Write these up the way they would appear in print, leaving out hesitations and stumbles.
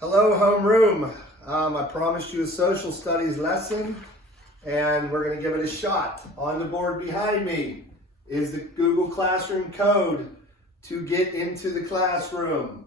Hello, homeroom. I promised you a social studies lesson, and we're going to give it a shot. On the board behind me is the Google Classroom code to get into the classroom.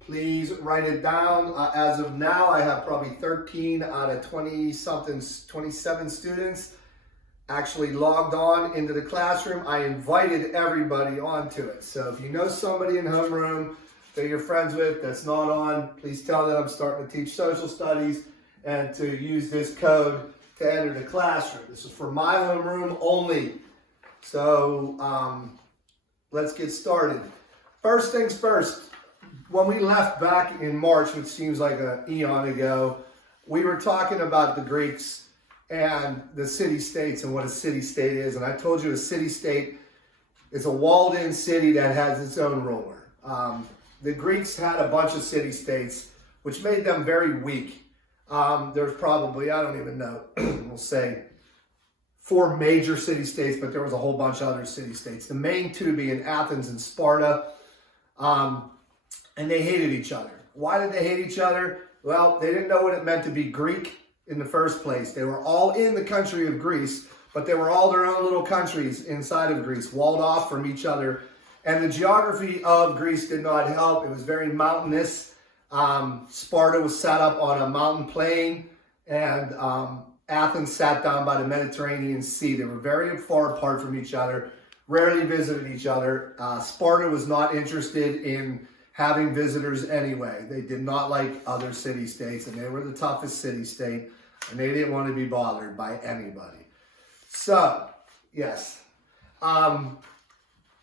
Please write it down. As of now, I have probably 13 out of 27 students actually logged on into the classroom. I invited everybody onto it. So if you know somebody in homeroom that you're friends with that's not on, please tell them I'm starting to teach social studies and to use this code to enter the classroom. This is for my homeroom only. So let's get started. First things first, when we left back in March, which seems like an eon ago, we were talking about the Greeks and the city-states and what a city-state is. And I told you a city-state is a walled-in city that has its own ruler. The Greeks had a bunch of city-states, which made them very weak. There's probably, I don't even know, we'll say 4 major city-states, but there was a whole bunch of other city-states. The main 2 being Athens and Sparta, and they hated each other. Why did they hate each other? Well, they didn't know what it meant to be Greek in the first place. They were all in the country of Greece, but they were all their own little countries inside of Greece, walled off from each other. And the geography of Greece did not help. It was very mountainous. Sparta was set up on a mountain plain, and Athens sat down by the Mediterranean Sea. They were very far apart from each other, rarely visited each other. Sparta was not interested in having visitors anyway. They did not like other city-states, and they were the toughest city-state, and they didn't want to be bothered by anybody. So, yes.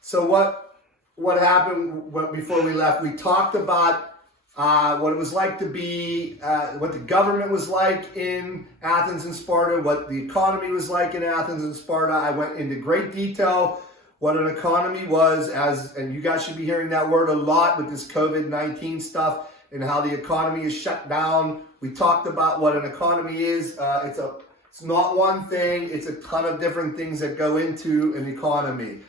So what happened before we left? We talked about what it was like to be, what the government was like in Athens and Sparta, what the economy was like in Athens and Sparta. I went into great detail what an economy was, and you guys should be hearing that word a lot with this COVID-19 stuff and how the economy is shut down. We talked about what an economy is. It's not one thing. It's a ton of different things that go into an economy.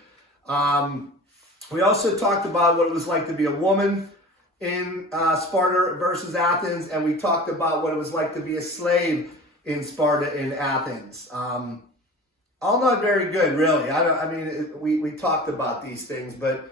We also talked about what it was like to be a woman in Sparta versus Athens, and we talked about what it was like to be a slave in Sparta and Athens. All not very good, really. We talked about these things, but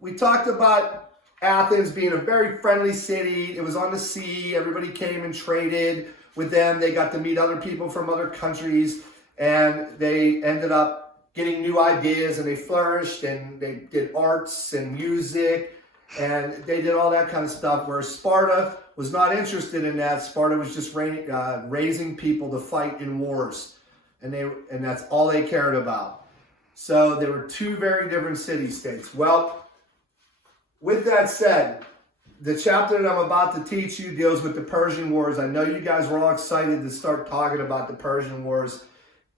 we talked about Athens being a very friendly city. It was on the sea. Everybody came and traded with them. They got to meet other people from other countries, and they ended up getting new ideas, and they flourished, and they did arts and music, and they did all that kind of stuff, where Sparta was not interested in that. Sparta was just raising people to fight in wars, and that's all they cared about. So there were 2 very different city-states. Well, with that said, the chapter that I'm about to teach you deals with the Persian Wars. I know you guys were all excited to start talking about the Persian Wars,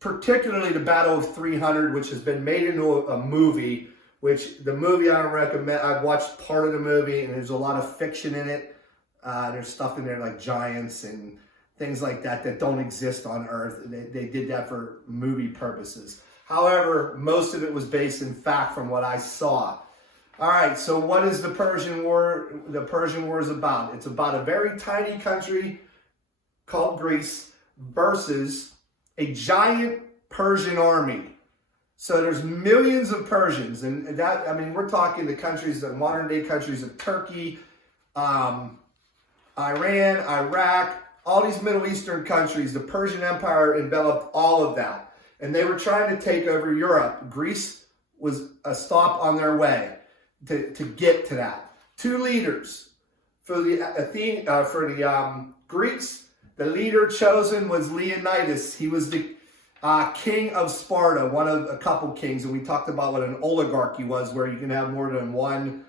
particularly the Battle of 300, which has been made into a movie, which the movie I don't recommend. I've watched part of the movie, and there's a lot of fiction in it. There's stuff in there like giants and things like that don't exist on Earth. They did that for movie purposes. However, most of it was based in fact from what I saw. All right, so what is the Persian War? The Persian War is about. It's about a very tiny country called Greece versus a giant Persian army. So there's millions of Persians, and we're talking the modern day countries of Turkey, Iran, Iraq, all these Middle Eastern countries. The Persian Empire enveloped all of that, and they were trying to take over Europe. Greece was a stop on their way to get to that. 2 leaders for the Greeks. The leader chosen was Leonidas. He was the king of Sparta, one of a couple kings, and we talked about what an oligarchy was, where you can have more than one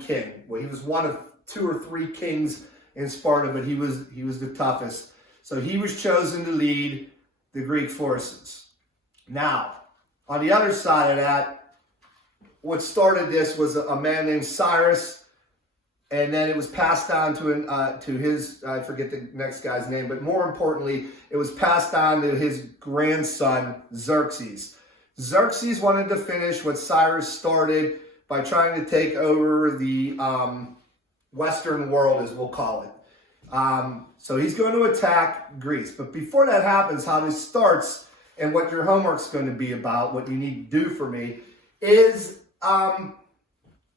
king. Well, he was one of 2 or 3 kings in Sparta, but he was the toughest. So he was chosen to lead the Greek forces. Now, on the other side of that, what started this was a man named Cyrus. And then it was passed down to his, I forget the next guy's name, but more importantly, it was passed on to his grandson, Xerxes. Xerxes wanted to finish what Cyrus started by trying to take over the Western world, as we'll call it. So he's going to attack Greece. But before that happens, how this starts and what your homework's going to be about, what you need to do for me, is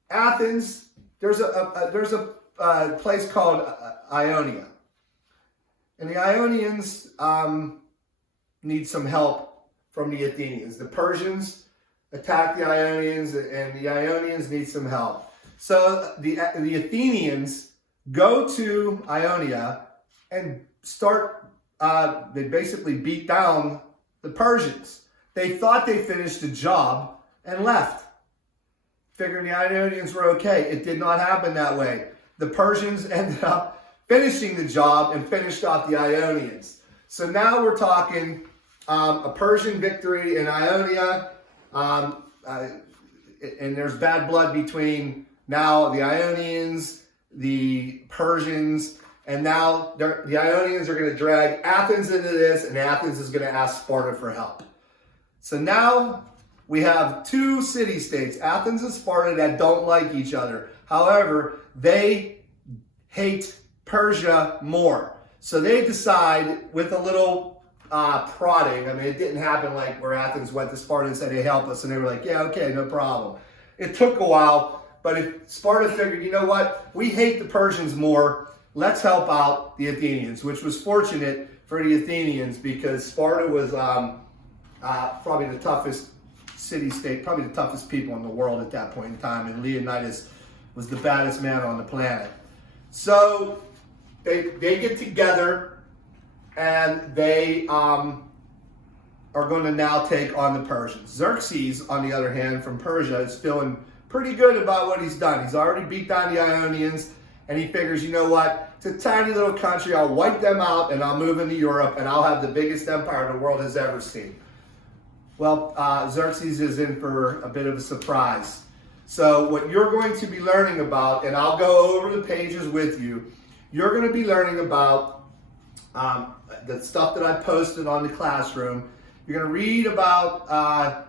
Athens. There's a place called Ionia. And the Ionians need some help from the Athenians. The Persians attack the Ionians, and the Ionians need some help. So the Athenians go to Ionia and start, they basically beat down the Persians. They thought they finished the job and left, figuring the Ionians were okay. It did not happen that way. The Persians ended up finishing the job and finished off the Ionians. So now we're talking a Persian victory in Ionia, and there's bad blood between now the Ionians, the Persians, and now the Ionians are going to drag Athens into this, and Athens is going to ask Sparta for help. So now we have two city-states, Athens and Sparta, that don't like each other. However, they hate Persia more. So they decide, with a little prodding, I mean, it didn't happen like where Athens went to Sparta and said, hey, help us. And they were like, yeah, okay, no problem. It took a while, but if Sparta figured, you know what, we hate the Persians more, let's help out the Athenians, which was fortunate for the Athenians because Sparta was probably the toughest city-state, probably the toughest people in the world at that point in time, and Leonidas was the baddest man on the planet. So they get together and they are going to now take on the Persians. Xerxes, on the other hand, from Persia, is feeling pretty good about what he's done. He's already beat down the Ionians, and he figures, you know what, it's a tiny little country, I'll wipe them out and I'll move into Europe and I'll have the biggest empire the world has ever seen. Well, Xerxes is in for a bit of a surprise. So what you're going to be learning about, and I'll go over the pages with you, you're going to be learning about the stuff that I posted on the classroom. You're going to read about,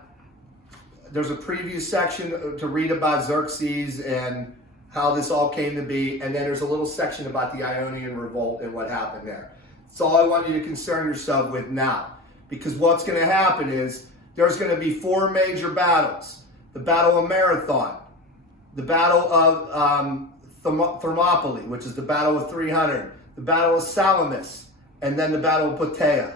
there's a preview section to read about Xerxes and how this all came to be, and then there's a little section about the Ionian revolt and what happened there. That's all I want you to concern yourself with now, because what's going to happen is there's going to be four major battles. The Battle of Marathon, the Battle of Thermopylae, which is the Battle of 300, the Battle of Salamis, and then the Battle of Plataea.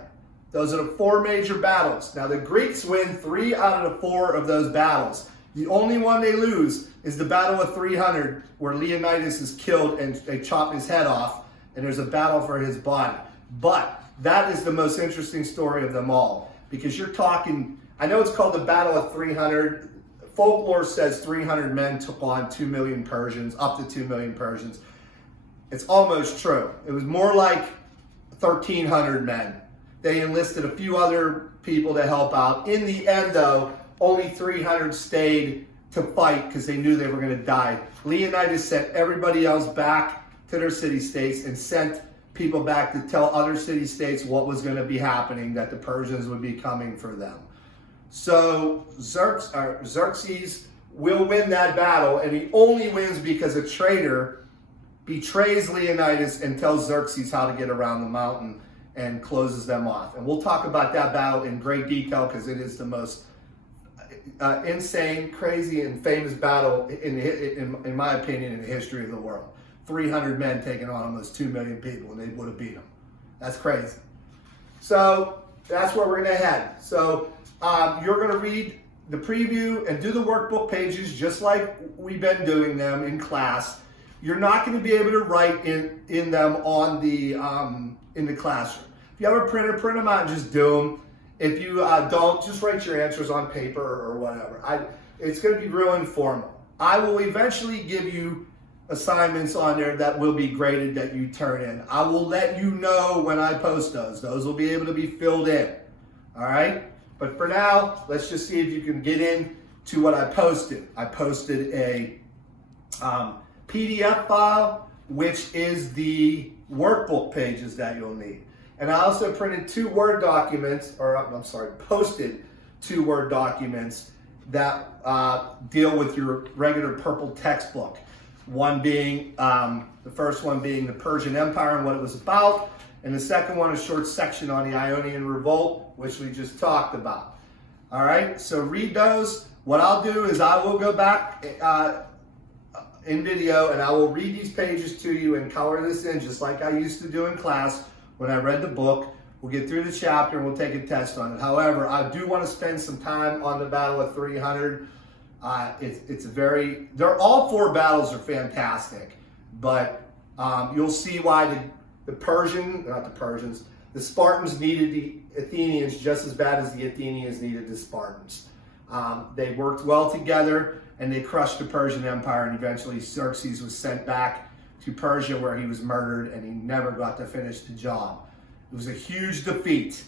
Those are the four major battles. Now the Greeks win 3 out of the 4 of those battles. The only one they lose is the Battle of 300, where Leonidas is killed and they chop his head off, and there's a battle for his body. But that is the most interesting story of them all, because you're talking, I know it's called the Battle of 300. Folklore says 300 men took on 2 million Persians, up to 2 million Persians. It's almost true. It was more like 1,300 men. They enlisted a few other people to help out. In the end, though, only 300 stayed to fight because they knew they were going to die. Leonidas sent everybody else back to their city-states and sent people back to tell other city-states what was going to be happening, that the Persians would be coming for them. So Xerxes will win that battle, and he only wins because a traitor betrays Leonidas and tells Xerxes how to get around the mountain and closes them off. And we'll talk about that battle in great detail because it is the most insane, crazy, and famous battle, in my opinion, in the history of the world. 300 men taking on almost 2 million people, and they would have beat them. That's crazy. So that's where we're going to head. So you're going to read the preview and do the workbook pages just like we've been doing them in class. You're not going to be able to write in them on the in the classroom. If you have a printer, print them out and just do them. If you don't, just write your answers on paper or whatever. It's going to be real informal. I will eventually give you assignments on there that will be graded that you turn in. I will let you know when I post those. Those will be able to be filled in. All right? But for now, let's just see if you can get in to what I posted. I posted a PDF file, which is the workbook pages that you'll need. And I also printed 2 Word documents, posted 2 Word documents that deal with your regular purple textbook. One being, the first one being the Persian Empire and what it was about, and the second one, a short section on the Ionian Revolt, which we just talked about. All right, so read those. What I'll do is I will go back in video and I will read these pages to you and color this in just like I used to do in class when I read the book. We'll get through the chapter and we'll take a test on it. However, I do want to spend some time on the Battle of 300. All four battles are fantastic, but you'll see why the Spartans needed the Athenians just as bad as the Athenians needed the Spartans. They worked well together and they crushed the Persian Empire, and eventually Xerxes was sent back to Persia where he was murdered and he never got to finish the job. It was a huge defeat.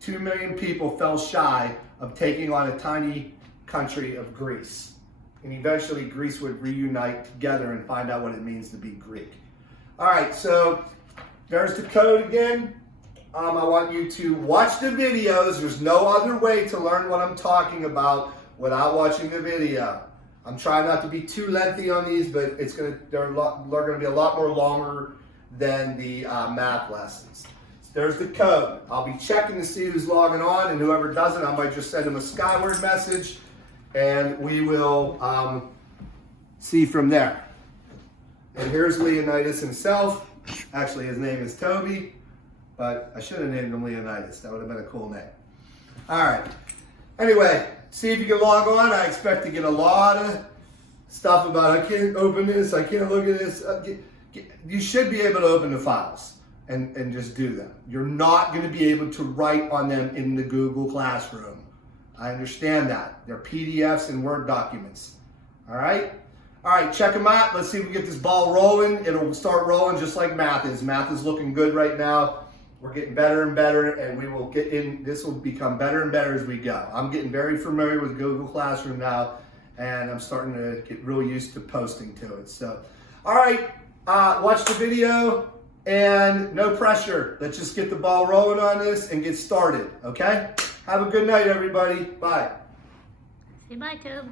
2 million people fell shy of taking on a tiny country of Greece. And eventually Greece would reunite together and find out what it means to be Greek. All right, so there's the code again. I want you to watch the videos. There's no other way to learn what I'm talking about without watching the video. I'm trying not to be too lengthy on these, but they're going to be a lot more longer than the math lessons. There's the code. I'll be checking to see who's logging on, and whoever doesn't, I might just send them a Skyward message, and we will see from there. And here's Leonidas himself. Actually, his name is Toby, but I should have named him Leonidas. That would have been a cool name. All right. Anyway, see if you can log on. I expect to get a lot of stuff about, I can't open this, I can't look at this. You should be able to open the files and just do them. You're not going to be able to write on them in the Google Classroom. I understand that. They're PDFs and Word documents. All right? All right, check them out. Let's see if we get this ball rolling. It'll start rolling just like math is. Math is looking good right now. We're getting better and better, and we will get in. This will become better and better as we go. I'm getting very familiar with Google Classroom now, and I'm starting to get real used to posting to it. So, all right, watch the video. And no pressure. Let's just get the ball rolling on this and get started, okay? Have a good night, everybody. Bye. Say bye, Tobe.